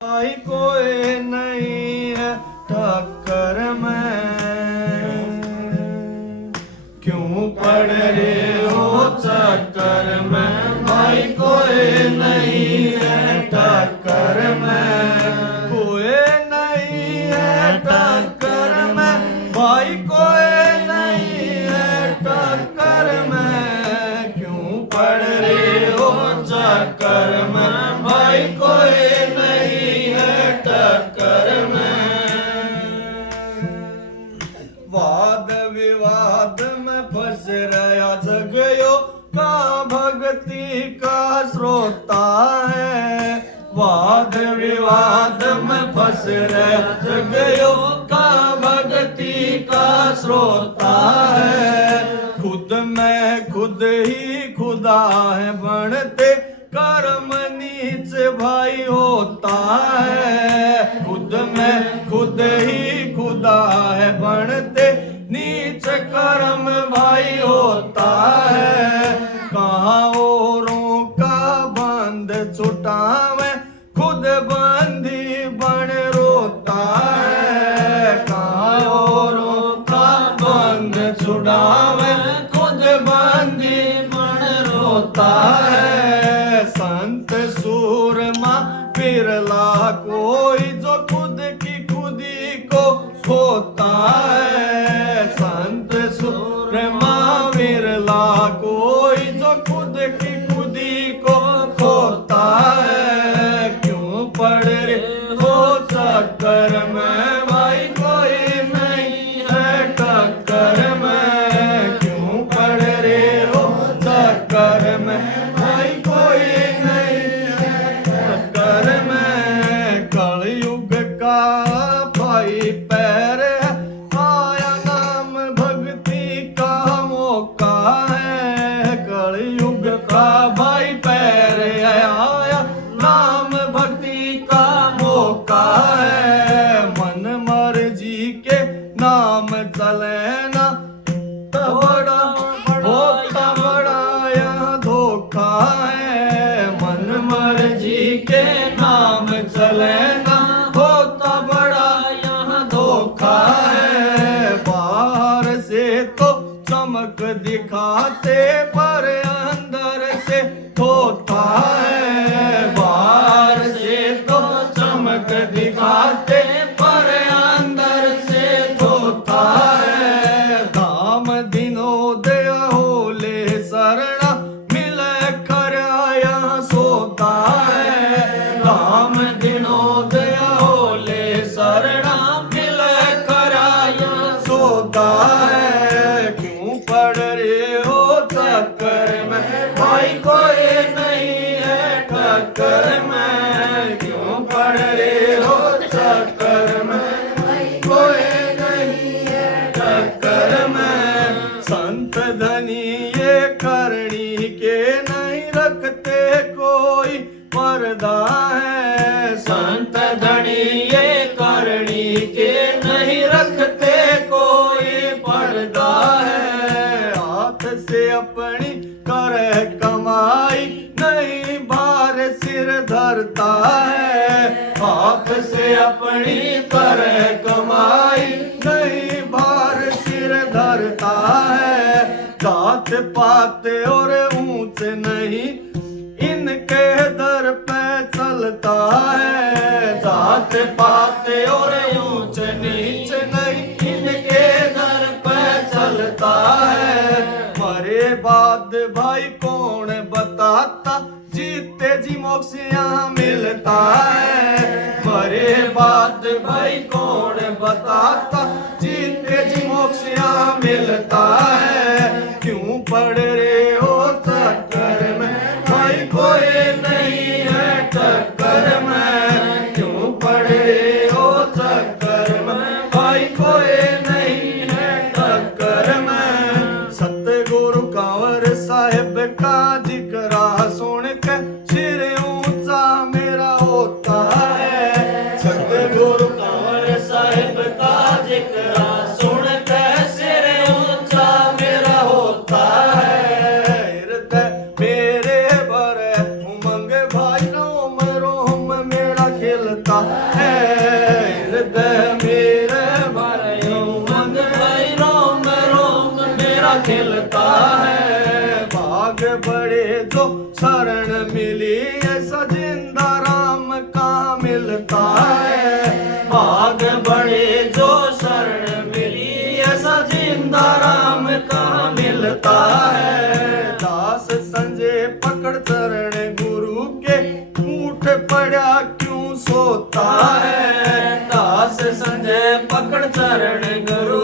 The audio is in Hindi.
भाई कोई नहीं है टक्कर में, क्यों पड़ रहे हो चक्कर में। भाई कोई नहीं है टक्कर में, कोई नहीं है टक्कर में। भाई कोई नहीं है टक्कर में, क्यों पड़ रहे हो चक्कर में। भाई कोई नहीं है टक्कर में। वाद विवाद में फंस रहा जगयो का भक्ति का श्रोता है। वाद विवाद में फंस रहा जगयो का भक्ति का श्रोता है। खुद में खुद ही खुदा है बनते कर्म नीच भाई होता है। खुद में खुद ही खुदा है बनते नीच कर्म भाई होता है। कहाँ औरों का बंद छुटावे खुद बंदी बन रोता है। कहाँ औरों का बंद छुड़ावे खुद बंदी बन रोता है। संत सूरमा बिरला कोई जो खुद की खुदी को खोता है। संत सूरमा बिरला कोई जो खुद की खुदी को खोता है। क्यों पड़ रहे हो चक्कर में। भाई कोई नहीं है टक्कर में, क्यों पड़ रहे हो चक्कर में। भाई कोई नहीं है टक्कर में। कलयुग का भाई पैर है आया नाम भक्ति का मौका है। कलयुग का भाई पैर है आया नाम भक्ति का मौका है। मन मर्जी के नाम चले ना तो बड़ा होता बड़ा यह धोखा है। मन मर्जी के नाम चले ना होता बड़ा यह धोखा है। बाहर से तो चमक दिखाते पर अंदर से होता है। बाहर से तो चमक दिखाते पर अंदर से होता है। धाम दिनोदय होले शरणा मिले कराया सोता है। धाम दिनोदय होले शरणा मिले कराया सोता है। क्यों पड़ रहे हो चक्कर में। भाई कोई नहीं है टक्कर में, क्यों पड़ रहे हो चक्कर में। भाई कोई नहीं है टक्कर में। संत धनी ये करनी के नहीं रखते कोई पर्दा है। संत धनी ये करनी के नहीं रखते कोई पर्दा है। हाथ से अपनी करे कमाई नहीं बार सिर धरता है। हाथ से अपनी करे कमाई नहीं बार सिर धरता है। जात पात और ऊंच नहीं इनके दर पे चलता है। जात पात और ऊंच नीच नहीं इनके दर पे चलता है। मरे बाद भाई कौन बताता जीते जी मोक्ष यहाँ मिलता है। मरे बाद भाई कौन बताता जीते जी मोक्ष यहाँ मिलता है। क्यों पड़ रहे हो चक्कर में। भाई कोई नहीं है टक्कर में, क्यों पड़ रहे हो चक्कर में। भाई कोई नहीं है टक्कर में। सतगुरु कंवर साहिब का जिक्रा सुन के सिर ऊंचा मेरा होता मिलता है। हृदय मेरे भरे मन में रोम रोम मेरा खिलता है। भाग बड़े जो शरण मिली ऐसा जिंदा राम कहाँ मिलता है। भाग बड़े जो शरण मिली ऐसा जिंदा राम कहाँ मिलता है। दास संजय पकड़ चरण गुरु के उठ पड़ा क्यों सोता है। दास संजय पकड़ चरण गुरु